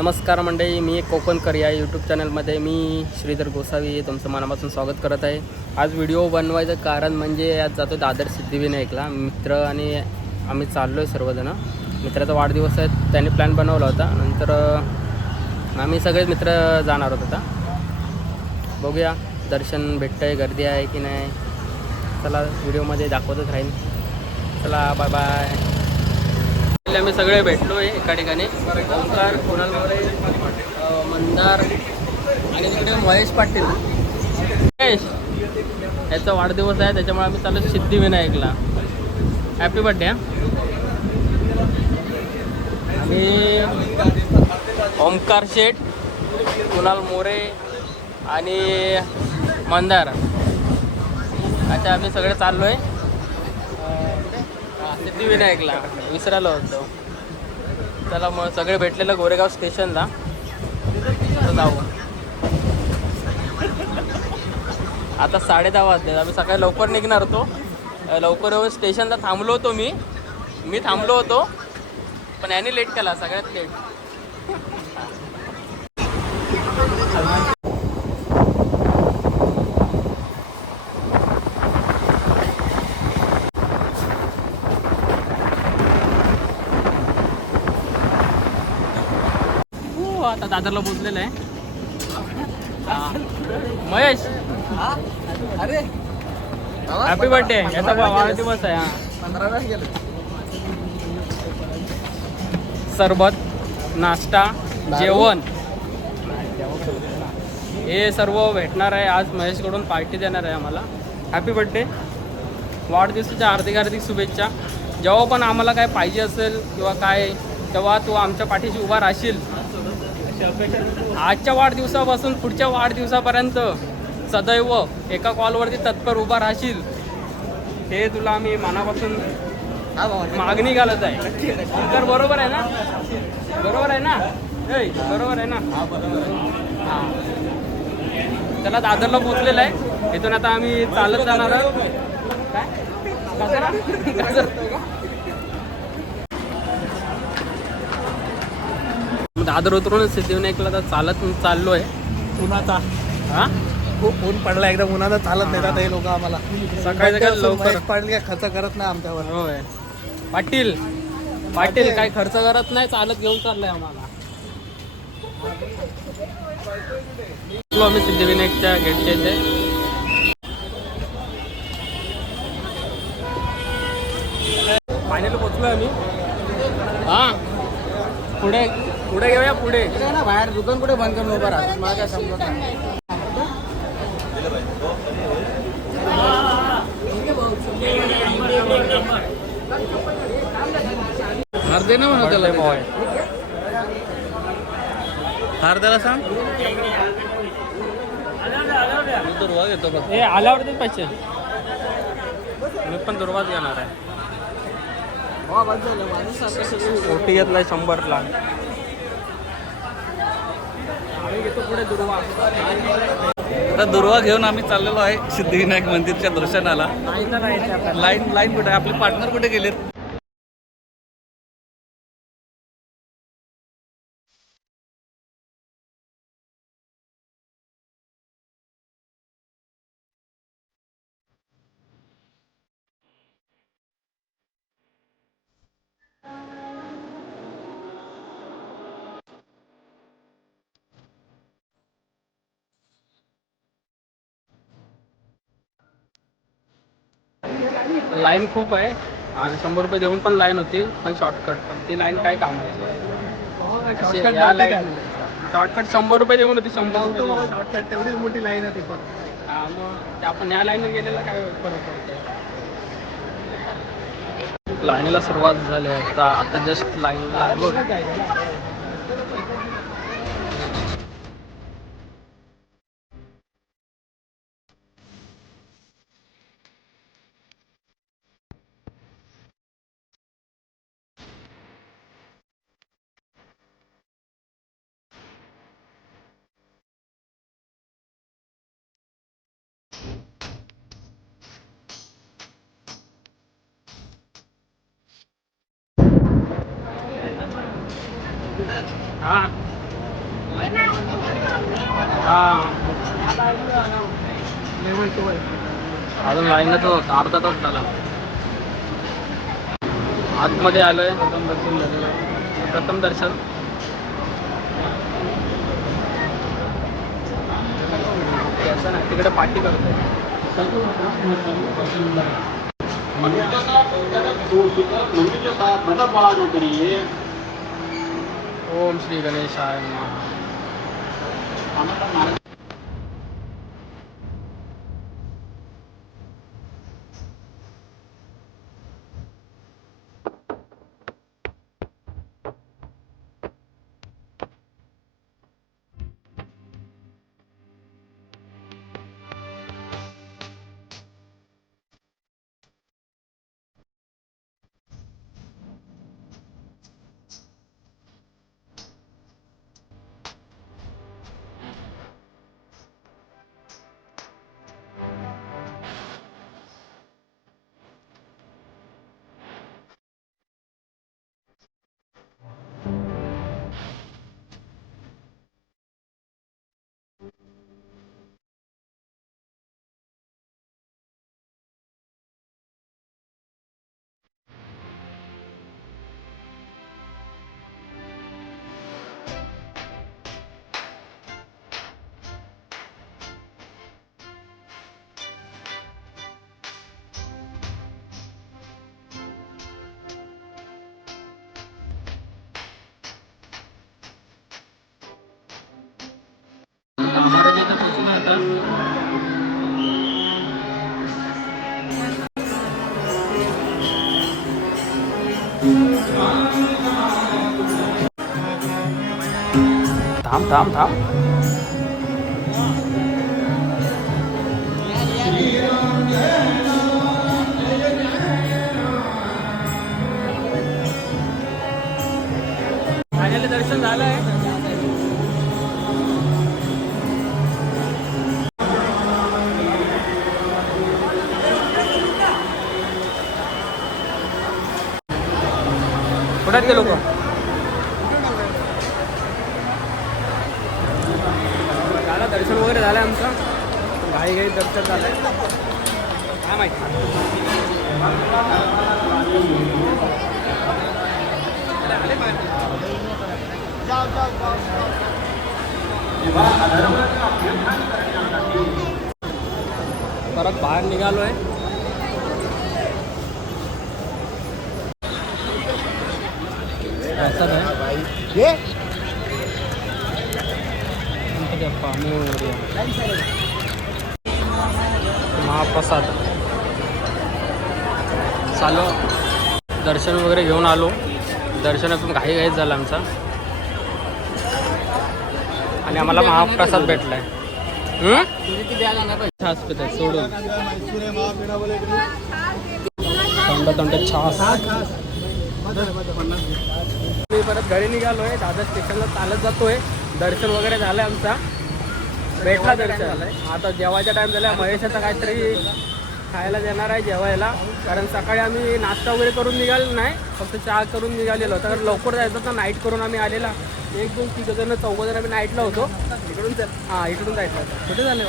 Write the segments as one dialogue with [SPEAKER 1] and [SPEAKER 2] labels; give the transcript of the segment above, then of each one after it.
[SPEAKER 1] नमस्कार मंडळी मी कोकणकर या यूट्यूब चॅनलमध्ये मी श्रीधर गोसावी तुमचं मनापासून स्वागत करत आहे. आज व्हिडिओ बनवायचं कारण म्हणजे आज जातो दादर सिद्धिविनायकला. मित्र आणि आम्ही चाललो आहे सर्वजण. मित्राचा वाढदिवस आहे त्यांनी प्लॅन बनवला होता. नंतर आम्ही सगळेच मित्र जाणार होत आता. बघूया दर्शन भेटतं आहे गर्दी आहे की नाही. चला व्हिडिओमध्ये दाखवतच राहील चला बाय बाय आम्ही सगळे भेटलो आहे एका ठिकाणी. ओंकार कुणाल मोरे मंदार आणि तिकडे महेश पाटील. महेश याचा वाढदिवस आहे त्याच्यामुळे आम्ही चालू सिद्धिविनायकला. हॅपी बर्थडे आणि ओंकार शेठ कुणाल मोरे आणि मंदार. अच्छा आम्ही सगळे चाललो आहे सिद्धिविनायकला विसरायला होतो. चला मग सगळे भेटलेलं गोरेगाव स्टेशनला. जाऊ. आता साडे दहा वाजले. आम्ही सकाळी लवकर निघणार होतो. लवकर येऊन स्टेशनला थांबलो होतो मी. मी थांबलो होतो. पण याने लेट केला सगळ्यात लेट. हो आता दादरला पोचलेलं आहे. हा. महेश.
[SPEAKER 2] अरे.
[SPEAKER 1] हॅपी बर्थडे याचा वाढदिवस आहे हा. सरबत नाश्ता जेवण. हे सर्व भेटणार आहे. आज महेशकडून पार्टी देणार आहे आम्हाला. हॅपी बर्थडे वाढदिवसाच्या हार्दिक हार्दिक शुभेच्छा. जेव्हा पण आम्हाला काय पाहिजे असेल किंवा काय तेव्हा तू आमच्या पाठीशी उभा राहशील. आजच्या वाढदिवसापासून पुढच्या वाढदिवसापर्यंत सदैव एका कॉलवरती तत्पर उभा राहशील. हे तुला आम्ही मनापासून मागणी घालत आहे. तर बरोबर आहे ना? बरोबर आहे ना? ऐ, बरोबर आहे ना? हा. त्याला दादरला पोचलेलं आहे. इथून आता आम्ही चालत जाणार आहोत. काय? दादर उतरून सिद्धिविनायकला आता चालत चाललो आहे
[SPEAKER 2] उन्हाचा.
[SPEAKER 1] हा?
[SPEAKER 2] खूप ऊन पडला एकदम उन्हाचा चालत नाही आता हे लोक आम्हाला.
[SPEAKER 1] सकाळी सकाळी लवकर.
[SPEAKER 2] पाडली काय खर्च करत नाही आमच्यावर.
[SPEAKER 1] होय. पाटील पाटील काय खर्च करत नाही चालत घेऊन चाललंय आम्हाला. आम्ही सिद्धिविनायकच्या गेटच्या इथे. फायनल पोचलो आम्ही. हा? पुढे पुढे घेऊया पुढे.
[SPEAKER 2] ना बाहेर दुकान कुठे बंद करून उभा राहा. मला काय समजत नाही
[SPEAKER 1] हार दे ना म्हणा त्याला.
[SPEAKER 2] हार त्याला सांग.
[SPEAKER 1] दुर्वा घेतो बघ हे आल्यावरतीच पैसे. मी पण दुर्वाच घेणार आहे. ओटी घेतलाय शंभरला आम्ही घेतो पुढे दुर्वा
[SPEAKER 3] आता दुर्वा घेऊन आम्ही चाललेलो आहे सिद्धिविनायक मंदिरच्या दर्शनाला लाईन लाईन कुठे? आपले पार्टनर कुठे गेलेत
[SPEAKER 1] लाईन खूप आहे. आणि शंभर रुपये देऊन पण लाईन होती पण शॉर्टकट पण ती लाईन काय कामाची शॉर्टकट शंभर रुपये देऊन होती शंभर देऊन.
[SPEAKER 2] तेवढीच मोठी लाईन आहे ती पण
[SPEAKER 1] मग आपण ह्या लाईन गेलेला काय फरक लाईनीला सुरुवात झाली आता आता जस्ट लाईन लागलो. अजून लाईन तो अर्धा तास झाला. आतमध्ये आलोय. प्रथम दर्शन प्रथम दर्शन. असं नाही तिकडे पाठी करतोय ओम श्री गणेशाय थांब थांब थांब दर्शन वगैरे झालं आमचं. घाई घाई दर्शन झालंय काय माहिती. परत बाहेर निघालोय. रस्ता आहे महाप्रसाद. चालू. दर्शन वगैरे घेऊन आलो. दर्शनातून घाई घाईच झाला आमचा. आणि आम्हाला महाप्रसाद भेटलाय. हम्म? छास सोडून थंड थंड छास. मी परत घरी निघालोय. दादा स्टेशनला चालत जातोय. दर्शन वगैरे झालंय आमचा. भेटला दर्शन. आता जेवायचा टाइम झाला महेशाचा काहीतरी खायला देणार आहे जेवायला. कारण सकाळी आम्ही नाश्ता वगैरे करून निघालो नाही फक्त चहा करून निघालेलो. तर लवकर जायचं तर नाईट करून आम्ही आलेला. एक दोन तिघ जण चौघ जण आम्ही नाईटला होतो. इकडून हां इकडून जायचं. कुठे झाले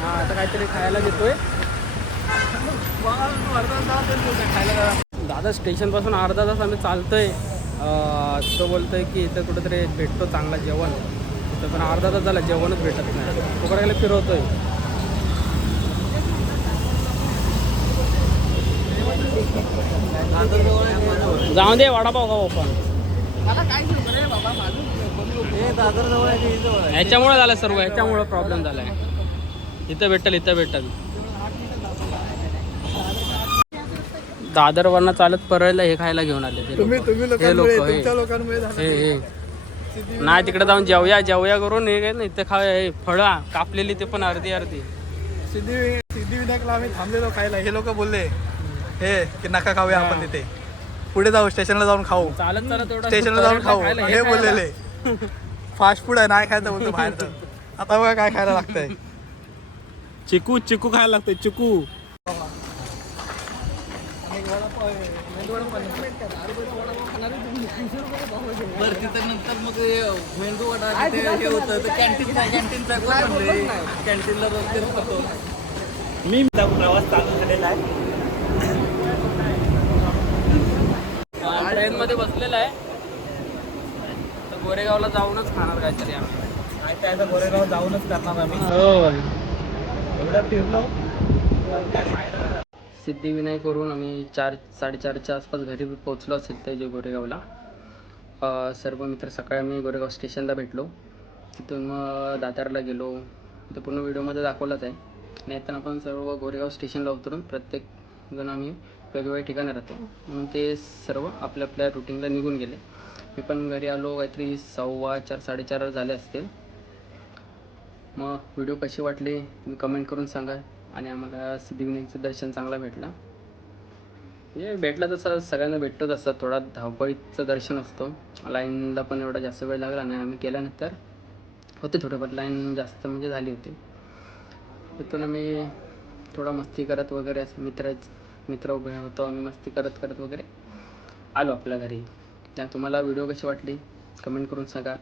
[SPEAKER 1] हां आता काहीतरी खायला देतोय. दादा स्टेशनपासून अर्धा तास आम्ही चालतोय. तो बोलतोय की इथं कुठेतरी भेटतो चांगला जेवण. इथं पण अर्धा तास झाला जेवणच भेटत नाही. कोकणाला फिरवतोय. जाऊ दे वडापाव खाऊ आपण. ह्याच्यामुळे झालं सर्व ह्याच्यामुळे प्रॉब्लेम झालाय. इथं भेटल इथं भेटल. दादरवरनं चालत परळला हे खायला घेऊन आले हे लोक. हे. नाही तिकडे जाऊन जेवया जेवया करून हे काय ना इथे खा हे फळं कापलेली ते पण अर्धी अर्धी.
[SPEAKER 2] सिद्धी सिद्धिविनायकला आम्ही थांबलेलो खायला. हे लोक बोलले हे की नका खाऊया आपण तिथे पुढे जाऊ स्टेशनला जाऊन खाऊ.
[SPEAKER 1] चालत चालत एवढा
[SPEAKER 2] स्टेशनला जाऊन खाऊ.
[SPEAKER 1] खायला
[SPEAKER 2] हे
[SPEAKER 1] खायला.
[SPEAKER 2] बोललेले. फास्ट फूड आहे नाही खायचं बोलतो बाहेरचं. आता बघा काय खायला लागतंय. चिकू चिकू खायला लागतंय चिकू.
[SPEAKER 3] हे मेंदू वडा तिथे हे होतं तर कॅन्टीन कॅन्टीनचा म्हणले कॅन्टीनला रोज तेच खातो.
[SPEAKER 4] मी प्रवास चालू झालेला आहे.
[SPEAKER 1] ट्रेन मध्ये बसलेला आहे. तर गोरेगावला जाऊनच खाणार काहीतरी आम्ही.
[SPEAKER 4] काय आता गोरेगाव जाऊनच करणार आम्ही.
[SPEAKER 1] हो.
[SPEAKER 4] एवढं फिरलो.
[SPEAKER 1] सिद्धिविनायकवरून आम्ही चार साडेचारच्या आसपास घरी पोहोचलो असेल त्याचे गोरेगावला. सर्व मित्र सकाळी आम्ही गोरेगाव स्टेशनला भेटलो. तिथून मग दातारला गेलो. तर पूर्ण व्हिडिओमध्ये दाखवलंच आहे. आणि येताना आपण सर्व गोरेगाव स्टेशनला उतरून प्रत्येक जण आम्ही वेगवेगळ्या ठिकाणी राहतो. म्हणून ते सर्व आपल्या आपल्या रुटीनला निघून गेले. मी पण घरी आलो. काहीतरी सव्वा चार साडेचार झाले असतील. मग व्हिडिओ कशी वाटली? तुम्ही कमेंट करून सांगा. आणि आम्हाला सिद्धिविनायकचं दर्शन चांगला भेटला. म्हणजे भेटला तसं सगळ्यांना भेटतो तसं थोडा धावपळीचं दर्शन असतो. लाईनला पण एवढा जास्त वेळ लागला नाही. आम्ही केल्यानंतर होते थोडंफार लाईन जास्त म्हणजे झाली होती. तिथून आम्ही थोडा मस्ती करत वगैरे असं मित्र मित्र उभे होतो. आम्ही मस्ती करत करत वगैरे आलो आपल्या घरी. त्या तुम्हाला व्हिडिओ कशी वाटली? कमेंट करून सांगा.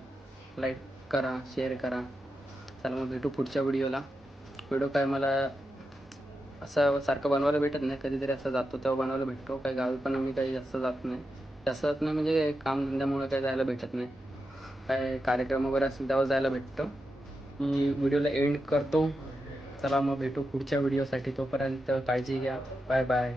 [SPEAKER 1] लाईक करा शेअर करा. चला मग भेटू पुढच्या व्हिडिओला. व्हिडिओ काय मला असं सारखं बनवायला भेटत नाही. कधीतरी असं जातो तेव्हा बनवायला भेटतो. काही गावी पण आम्ही काही जास्त जात नाही. जास्त जात नाही म्हणजे कामधंद्यामुळे काही जायला भेटत नाही. काय कार्यक्रम वगैरे असेल तेव्हा जायला भेटतं. मी व्हिडिओला एंड करतो. चला मग भेटू पुढच्या व्हिडिओसाठी. तोपर्यंत काळजी घ्या. Bye bye.